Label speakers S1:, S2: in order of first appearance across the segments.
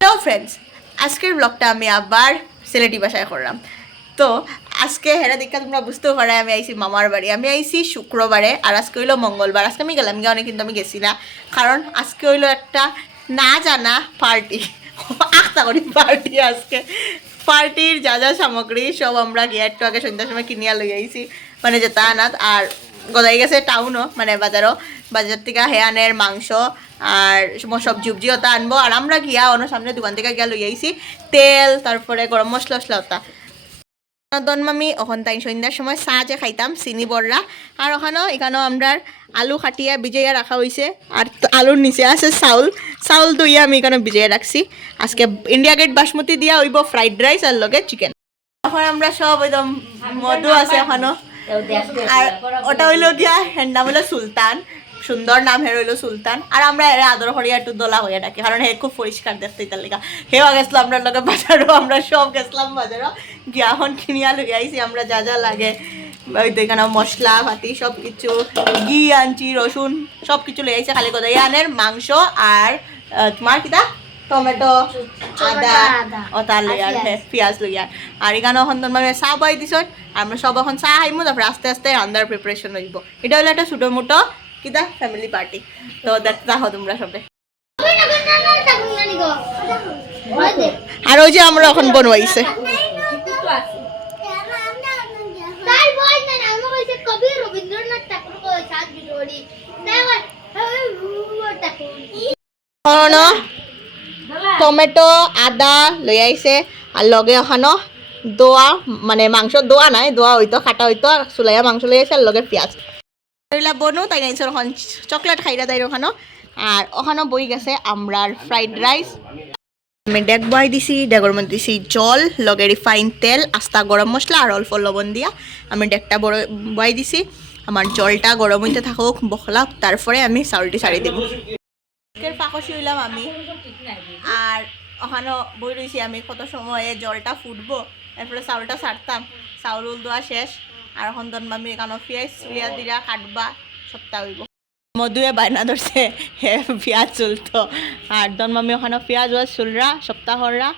S1: Hello friends আজকের ব্লগটা আমি আবার সিলেটি ভাষায় করলাম। তো, আজকে হেরা দেখা তোমরা বুঝতেও পারে, আমি আইছি মামার বাড়ি। আমি আইছি শুক্রবারে আর আজকে হইল মঙ্গলবার। আজকে আমি গেলাম, গিয়ে কিন্তু আমি গেছি না কারণ আজকে হইল একটা না জানা পার্টি আখতা করি পার্টি আজকে। পার্টির যা যা সামগ্রী সব আমরা গিয়ে একটু আগে সন্ধ্যার সময় কিনিয়া লই আইছি। মানে যে তা না, আর গদাই গেছে টাউনও মানে বাজারও। বাজার থেকে হেয়ানের মাংস আর সম- সব জুবজি ওটা আনব। আর আমরা গিয়া অন্য সামনে দোকান থেকে গিয়া লই আইছি। তেল, তারপরে গরম মশলা টসলা ওটা দন মামি, ওখান তাই সন্ধ্যার সময় চাহ যে খাইতাম, চিনি বড়রা আর ওখানেও, এখানেও আমরা আলু খাটিয়া ভিজাইয়া রাখা হয়েছে আর আলুর নিচে আছে চাউল। চাউল দইয়া আমি এখানে ভিজাইয়া রাখছি। আজকে ইন্ডিয়া গেট বাসমতি দিয়া হইব ফ্রাইড রাইস আর লগে চিকেন এখন আমরা সব একদম মধু আছে ওখানেও আর ওটা হইল গিয়া হের নাম হলো সুলতান। সুন্দর নাম হের হইল সুলতান। আর আমরা এর আদর করিয়া একটু দোলা হইয়া ডাকি কারণ হে খুব পরিষ্কার দেখতে তার লেগা। হেও গেছিলাম আমরা লগে বাজারও আমরা সব গেছিলাম বাজারও। গিয়া এখন কিনিয়া লই আইছি আমরা যা যা লাগে। ওই তো এখানে মশলা পাতি সব কিছু ঘি আনছি রসুন সব কিছু লই আইছে। খালি কথা আনের মাংস আর তোমার কিতা টমেটো আদা। ও তার লই আর পেঁয়াজ। লই আর এখানে এখন তোমার চাহ পাই দিছ। আমরা সব এখন চাহ খাইমু তারপরে আস্তে আস্তে রান্নার প্রিপারেশন হইব এটা হলো একটা ছোটো মোটো কিতা ফ্যামিলি পার্টি তো দেখো তোমরা সবে আর ওই যে আমরা এখন বনবাইছে টমেটো আদা লৈ আহিছে আর লগে এখানো দোয়া মানে মাংস দোয়া নাই, দোয়া হইতো, খাটা হইতো, আর চুলাইয়া মাংস লৈ আহিছে আর লগে পেঁয়াজ। এগুলা বনো তাই নাইছে ওখান চকলেট খাইরা তাই ওখানো। আর ওখানো বই গেছে আমরার ফ্রাইড রাইস আমি ডেক বয় দিছি, ডেগর মধ্যে দিছি জল, লগে রিফাইন তেল, আস্তা গরম মশলা, আর অল্প লবণ দিয়া আমি ডেকটা বড় বয় দিছি। আমার জলটা গরম হইতে থাকুক বখলা তারপরে আমি চাউলটি ছাড়ি দেব। পাকসি হইলাম আমি। আর ওখানে বই রয়েছি আমি, কত সময়ে জলটা ফুটবো। এরপরে চাউলটা ছাড়তাম। চাউল উল দেওয়া শেষ। আর এখন দন মামি এখানে পেঁয়াজ পেঁয়াজ দিরা কাটবা সপ্তাহ হইব। মধুয়ে বায়না ধরছে হে পেঁয়াজ চুলতো আর দন মামি ওখানে পেঁয়াজ ওয়াজ চুলরা সপ্তাহ হররা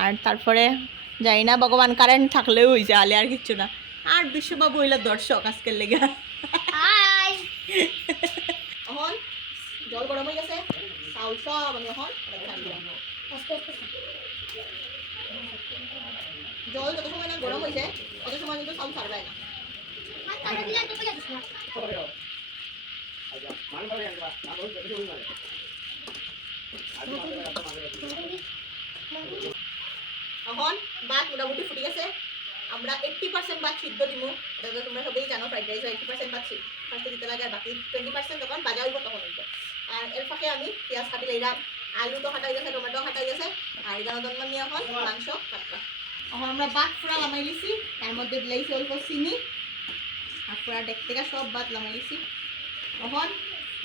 S1: আর তারপরে যাই না ভগবান কারেন্ট থাকলেও হয়েছে আলে আর কিচ্ছু না। আর বিশ্ববাবু হইলে দর্শক আজকের লেগে। এখন জল গরম হয়ে গেছে। চাউল সব আমি এখন। জল যত সময় না গরম হয়েছে, তত সময় কিন্তু চাউল ছাড়বে। না এখন ভাত মোটামুটি ফুটি গেছে। আমরা এইট্টি পার্সেন্ট ভাত সিদ্ধ দিব এটা তো তোমরা সবাই জানো ফ্রাইড রাইস এইট্টি পার্সেন্ট ভাত ফার্স্টে দিতে লাগে আর বাকি টোয়েন্টি পার্সেন্ট যখন বাজা হইব তখন হইব। আর এর ফাঁকে আমি পেঁয়াজ কাটি লাইলাম, আলু তো কাটাই গেছে, টমেটো কাটাই গেছে, আর এখানে তখন আমি এখন মাংস কাটলাম এখন আমরা ভাত পুরা লামাই লিছি তার মধ্যে দিলাইছি অল্প চিনি, আর পুরা ডেক থেকে সব ভাত লামাই লিছি এখন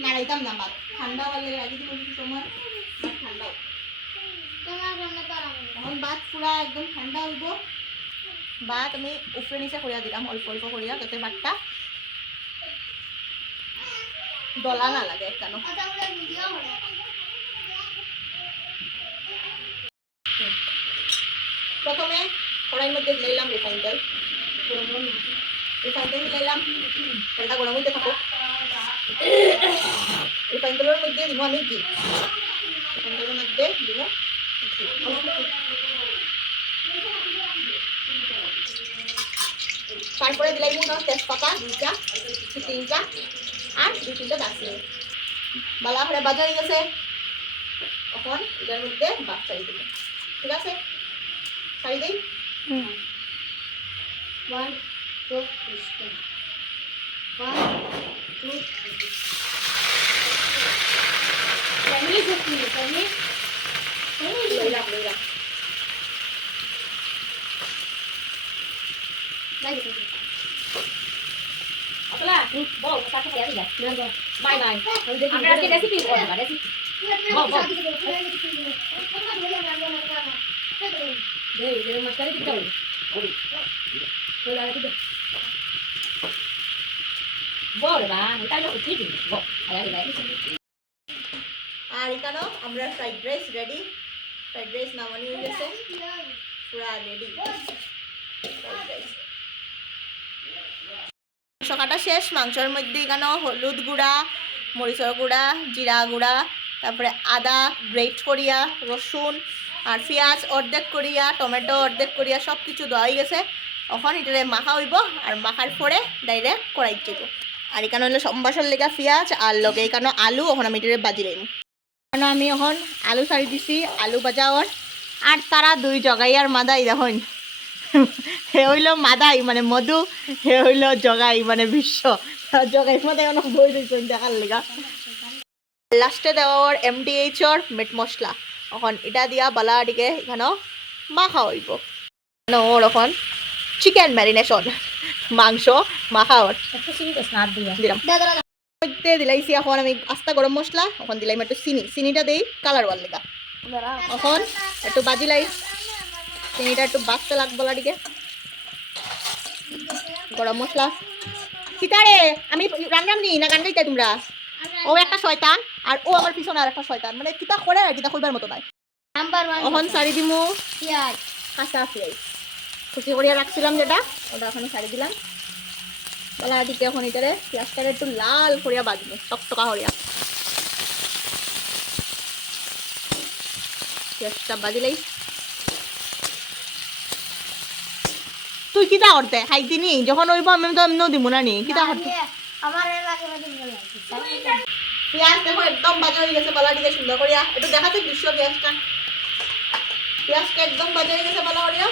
S1: নাড়াইতাম না ভাত ঠান্ডা হলে রাখি দিব কিছু সময় ভাত ঠান্ডা এখন ভাত পুরা একদম ঠান্ডা হইব। ভাত আমি উপরে নিচে করিয়া দিলাম, অল্প অল্প করিয়া যাতে ভাতটা ডলা না লাগে কেন
S2: আচ্ছা আমরা ভিডিও হলো
S1: প্রথমে কড়াইয়ের মধ্যে দিলাম রিফাইন তেল। রিফাইন তেল তেলটা গরম হইতে থাকুক। রিফাইন তেলের মধ্যে দিব আমি ঘি। রিফাইন তেলের মধ্যে দিব তারপরে দিলাই মনে তেজপাতা দুইটা তিনটা, আর দুই তিনটা দারচিনি। বালা করে বাজা হয়ে গেছে। এখন এটার মধ্যে বাদ চাই দিব। ঠিক আছে? ছাড়ি দিই
S2: one two one two Permiso, filho, permiso. Permiso.
S1: লইলাম লইলাম
S2: Vai, vai.
S3: অতলা বল তাকে পেয়ে যা
S2: Não, não.
S3: বাই বাই আমরা আজকে রেসিপি করব রেসিপি দে দে মশলা দিতে হবে বল আর দিতে বল বা তাই লোক কি দিন বল আরে
S1: রাইস রেডি ফ্রাইড রাইস পুরা রেডি ফ্রাইড রাইস মাংস কাটা শেষ। মাংসের মধ্যে এখানেও হলুদ গুঁড়া, মরিচের গুঁড়া, জিরা গুঁড়া, তারপরে আদা, গ্রেট করিয়া, রসুন আর পেঁয়াজ অর্ধেক করিয়া, টমেটো অর্ধেক করিয়া সব কিছু দেওয়া হয়ে গেছে। এখন এটারে মাখা হইব আর মাখার পরে ডাইরেক্ট কড়াই যাব আর এখানে হলো সম্বাসের লেগা পেঁয়াজ আর লগে এখানে আলু, এখন আমি এটারে বাজি লাইম। কারণ আমি এখন আলু সারি দিছি, আলু ভাজা ওর আর তারা দুই জগাই আর মাদাই দেখুন। হে হইল মাদাই মানে মধু। হে হইল জগাই মানে বিশ্ব। জগাই মাদাই অনেক বই দিয়েছেন দেখার লেগা। লাস্টে দেওয়া ওর এমডিএইচ ওর মিট মশলা। এখন এটা দিয়া বালাডিকে এখানেও মাখা হইব। এখানে ওর এখন চিকেন ম্যারিনেশন মাংস মাখা ওর দিলাম। মধ্যে দিলাইছি এখন আমি আস্তা গরম মশলা এখন দিলাম একটু চিনি। চিনিটা দেই কালার ওয়ার লেগা। এখন একটু বাজি লাই চিনিটা একটু বাঁচতে লাগবো লাডিকে গরম মশলা কিতারে আমি রান রান নি? না গান গাইতে তোমরা ও একটা শয়তান আর ও আমার পিছনে আর একটা শয়তান। মানে কিতা করে আর কিতা কইবার মতো নাই।
S2: নাম্বার ওয়ান
S1: এখন সারি দিমু।
S2: পেঁয়াজ।
S1: কাঁচা পেঁয়াজ কুচি করিয়া রাখছিলাম যেটা ওটা এখন সারি দিলাম। বলা দিকে এখন এটারে পেঁয়াজটারে একটু লাল করিয়া বাজবো টকটকা করিয়া। পেঁয়াজটা বাজিলেই তুই কিতা করতে? খাইতি নি? যখন ওইব আমি তো এমনিও দিব না নি? কিতা করতে?
S2: আমার লাগে
S1: পেঁয়াজ দেখো একদম বাজা হয়ে গেছে বালা দিকে সুন্দর করিয়া। একটু দেখাতে দৃশ্য পেঁয়াজটা। পেঁয়াজটা একদম বাজা হয়ে গেছে বালা করিয়া।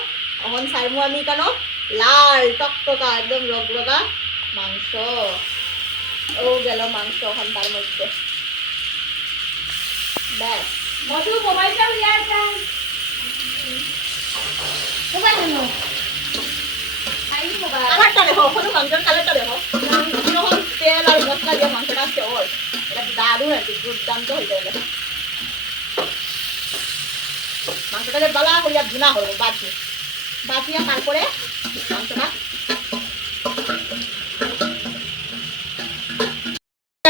S1: এখন সারমু আমি কেন? লাল টকটকা একদম রগরগা মাংস। ও গেল মাংস এখন তার মধ্যে। ব্যাস।
S3: মধু মোবাইলটা
S2: মোবাইল
S1: দেখো কোনো মাংসের কালারটা দেখো। তেল আর মশলা দিয়ে মাংসটা আসছে ওর। এটা দারুণ ভুনা হলো বাজিয়া তারপরে মাংসটা।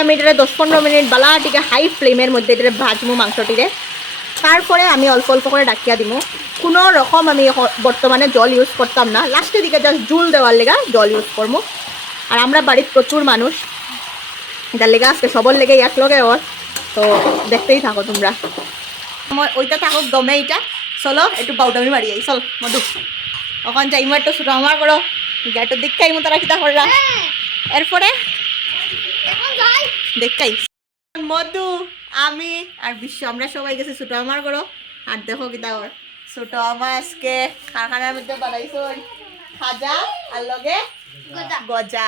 S1: আমি এটা দশ পনেরো মিনিট বালা টিকে হাই ফ্লেমের মধ্যে এটা ভাজবো মাংসটিরে। তারপরে আমি অল্প অল্প করে ডাকিয়া দিব কোনো রকম আমি বর্তমানে জল ইউজ করতাম না। লাস্টের দিকে জাস্ট জুল দেওয়ার লেগা জল ইউজ করব আর আমরা বাড়ির প্রচুর মানুষ। এটার লেগে আজকে সবর লেগে এক লগে ওর। তো দেখতেই থাকো তোমরা। আমার ওইটা থাকুক দমে এইটা। চলো, একটু বাউডামি মারি আই, চল, মধু। ওখান যাইমো একটু ছোটো আমার করো। গেটের দিক খাইমো তারা কিতা করলা এরপরে? দেখাই। মধু, আমি আর বিশ্ব, আমরা সবাই গেছি ছোট আমার করো আর দেখো কিতা ওর ছোট আমার আজকে কারখানার মধ্যে বানাইছো খাজা আর লগে গজা।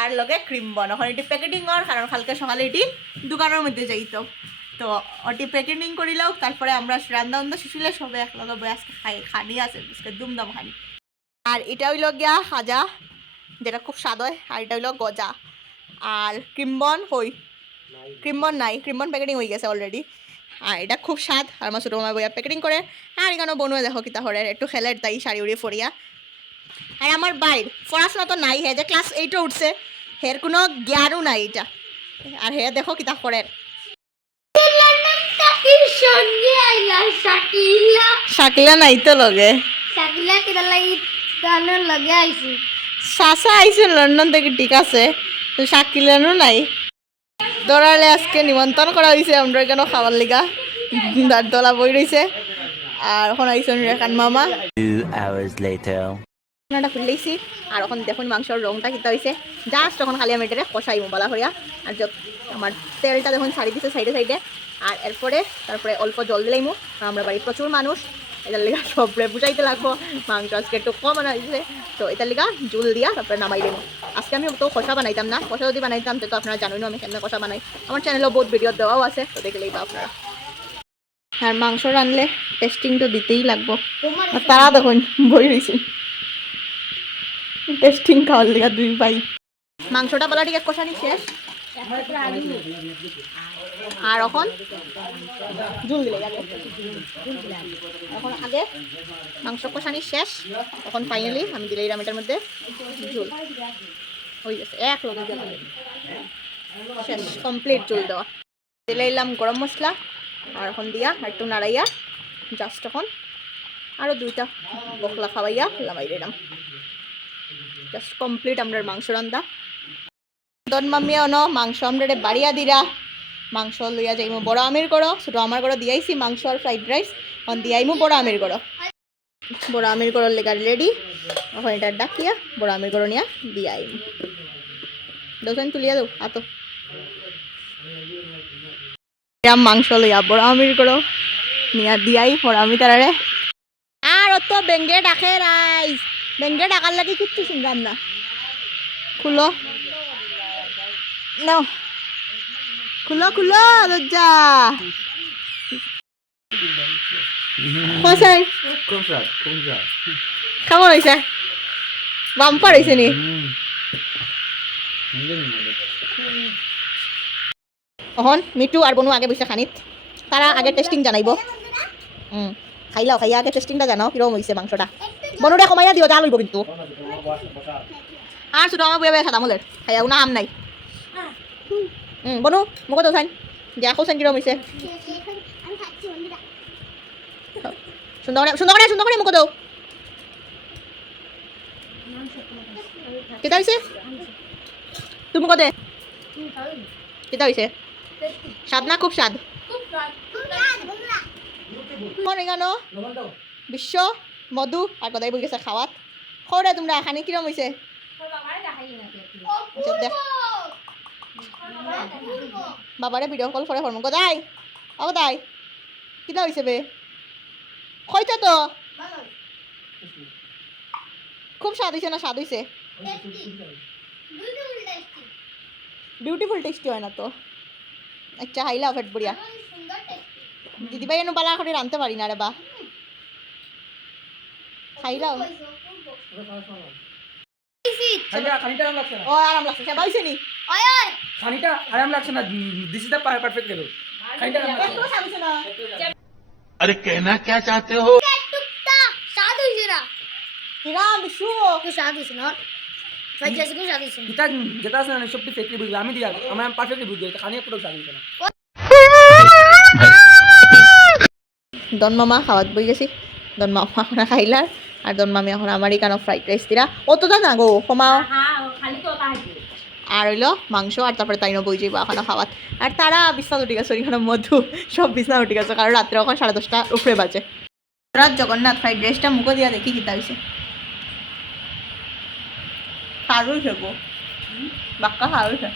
S1: আর লগে ক্রিম বন এখন এটি প্যাকেটিং কর কারণ কালকে সকালে এটি দোকানের মধ্যে যাইতো। তো ওটি প্যাকেটিং করিলেও তারপরে আমরা রান্না বান্না শিশুলে সবে এক লগে বই আজকে খাই খানি আছে আজকে দুমদাম খানি। আর এটা হইল গিয়া খাজা যেটা খুব স্বাদ হয়। আর এটা হইল গজা। আর ক্রিমবন হই ক্রিমবন নাই। ক্রিমবন প্যাকেটিং হয়ে গেছে অলরেডি আর এটা খুব স্বাদ। আর আমার ছোটো মামা বইয়া প্যাকেটিং করে আর এখানে বনুয়া দেখো কিতা হরে একটু খেলের তাই শাড়ি উড়িয়ে ফরিয়া আর আমার বাইর পড়াশোনা তো নাই, হে যে ক্লাস এইটে উঠছে, হের কোনো জ্ঞানও নাই এটা। আর হে দেখো কিতা করে।
S2: শাকিলা
S1: নাই তো লগে।
S2: শাকিলা কিটা লাগি গানের লগে আইছি
S1: চাচা আইছে লন্ডন থেকে, ঠিক আছে। তো নাই। দৌড়ালে আজকে নিমন্ত্রণ করা হয়েছে আমরা কেন খাবার লিগা দাঁত দলা বই রয়েছে আর এখন আইসন রেখান মামা।
S4: Later.
S1: খুললেইছি আর এখন দেখুন মাংসর রংটা কিতা হয়েছে জাস্ট তখন খালি আমি এটারে কষাই মোবালা হইয়া। আর আমার তেলটা দেখুন ছাড়ি দিছে সাইডে সাইডে। আর এরপরে তারপরে অল্প জল দিলাইমু আর আমরা বাড়ির প্রচুর মানুষ। এটার লিগা সবরে বুঝাইতে লাগবো। মাংস আজকে একটু কম বানাইছে তো এটার লিগা জুল দিয়া তারপরে নামাই দেবো। আজকে আমি তো কষা বানাইতাম না। কষা যদি বানাইতাম, তো আপনারা জানেন আমি কেমন কষা বানাই। আমার চ্যানেলেও বহুত ভিডিও দেওয়াও আছে, তো দেখলেই বা আপনারা। আর মাংস রানলে টেস্টিং তো দিতেই লাগবো। তারা দেখুন, বই রয়েছে টেস্টিং খাওয়ার লেগা দুই ভাই। মাংসটা বলা ঠিক কষানি শেষ। আর এখন? জুল দিলে আগে এখন আগে মাংস কষানি শেষ। এখন ফাইনালি আমি দিলে এটার মধ্যে ঝুল। হয়ে গেছে এক লগে শেষ কমপ্লিট চুল দেওয়া। দিলে এলাম গরম মশলা, আর এখন দিয়া একটু নাড়াইয়া জাস্ট এখন আরও দুইটা বকলা খাওয়াইয়া লামাই দিলাম। জাস্ট কমপ্লিট আমরা মাংস রান্দা দন মামিয়া অন মাংস আমরা বাড়িয়া দিরা মাংস লইয়া যাইমু বড় আমির করো ছোটো আমার করো দিয়াইছি মাংস আর ফ্রাইড রাইস অন দিয়াইমু বড় আমির করো বড় আমির করোর লেগা রেডি এখন এটা ডাকিয়া বড় আমির করো নিয়া দিয়াইমু দোকান তুলিয়া দাও আতো মাংস লইয়া বড় আমির করো নিয়া দিয়াই বড় আমি তারারে আর অত বেঙ্গে ডাকে রাইস বেঙ্গে ডাকার লাগি কিচ্ছু শুনলাম না খুলো। নাও। খুলো খুলো দরজা কসাই কেমন হয়েছে বাম্পার হয়েছে নি? অহন মিটু আর বনু আগে বসে খানিত। তারা আগে টেস্টিং জানাইব। হুম খাইলাও খাইয়া আগে টেস্টিংটা জানাও কীরকম হয়েছে মাংসটা? বনুটা কমাইয়া দিও যা লইব কিন্তু। আর ছোট আমার বইয়া সাদা মলের খাইয়া উনা আম নাই। হুম বনু মোক তো চাইন যে আকৌ চাইন কীরকম হয়েছে সুন্দর করে সুন্দর করে সুন্দর করে মোক দাও কেটা হয়েছে তুমি কদে কেটা হয়েছে স্বাদ না, খুব স্বাদ? কেন বিশ্ব, মধু আর কোথায় বই গেছে খাওয়াত খরে তোমরা, খানি কিরম হয়েছে। বাবারে ভিডিও কল করে ফরম কোথায় ও কোথায় কিটা হয়েছে বে? খইতে তো? খুব স্বাদ হয়েছে না, স্বাদ হয়েছে বিউটিফুল টেস্টি হয় না তো? আচ্ছা হাইলা ফেট বড়িয়া দিদি ভাই এনে বালা করে রানতে পারি না রে বা খাইলাও
S5: খানিটা খানিটা আরাম লাগছে না
S1: ও আরাম লাগছে সে পাইছে নি
S5: খানিটা আরাম লাগছে না দিস ইজ দ্য পারফেক্ট গেল খানিটা আরাম লাগছে
S1: একটু সাবিছে না
S6: अरे कहना क्या चाहते हो
S2: স্বাদ হয়েছে না
S1: কিরাম বিশু
S2: খুব স্বাদ হয়েছে না ফ্রাইড রাইস খুব স্বাদ হয়েছে
S5: এটা যেটা আছে না সবটি ফেকলি বুঝবে আমি দিয়া আমার পারফেক্টলি বুঝবে এটা খানি একটু জানি না
S1: দন মামা খাওয়াত বই গেছি। দন মামা এখন খাইলার আর দন মামি এখন আমারই কেন ফ্রাইড রাইস দিরা অতটা না গো কমাও আর হইল মাংস আর তারপরে তাইনও বই যাইব এখন খাওয়াত। আর তারা বিছনা উঠে গেছে ওইখানে মধু সব বিছনা উঠে গেছে কারণ রাত্রে এখন সাড়ে দশটা উপরে বাজে। রাত জগন্নাথ ফ্রাইড রাইসটা মুখো দিয়া দেখি কিতা হয়েছে হয়েছে গো। বাক্কা খাওয়া হয়েছে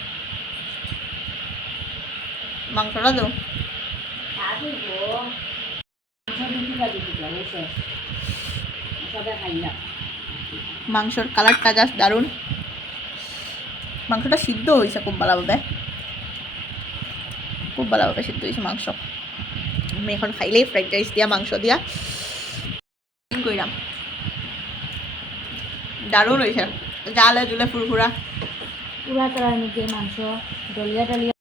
S1: মাংসটা দেবো মাংসর কালারটা জাস্ট দারুণ। মাংসটা সিদ্ধ হয়েছে খুব ভালোভাবে খুব ভালোভাবে সিদ্ধ হয়েছে মাংস। আমি এখন খাইলেই ফ্রাইড রাইস দিয়া, মাংস দিয়া। কইরাম। দারুণ হয়েছে। জালে জুলে ফুরফুরা।
S3: পুরা মধ্যে মাংস ডলিয়া টলিয়া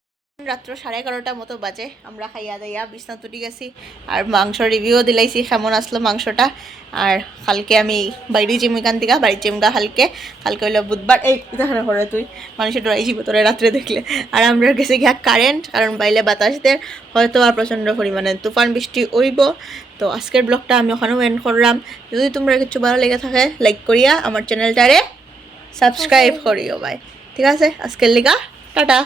S1: রাত্র সাড়ে এগারোটার মতো বাজে। আমরা খাইয়া দাইয়া, বিছনা তুটি গেছি আর মাংস রিভিউও দিলাইছি। কেমন আসলো মাংসটা। আর কালকে আমি বাইরে জিম এখান থেকে বাড়ির জিমগা কালকে কালকে হইল বুধবার এই এখানে করে তুই। মানুষের ডরাই যাব তোরা রাত্রে দেখলে। আর আমরা গেছি গিয়া কারেন্ট কারণ বাইরে বাতাস দেয় হয়তো আর প্রচণ্ড পরিমাণে তুফান বৃষ্টি হইব তো আজকের ব্লগটা আমি ওখানেও এন্ড করলাম যদি তোমরা কিছু ভালো লেগে থাকে লাইক করিয়া আমার চ্যানেলটারে সাবস্ক্রাইব করিও ভাই। ঠিক আছে? আজকের লিগা, টাটা।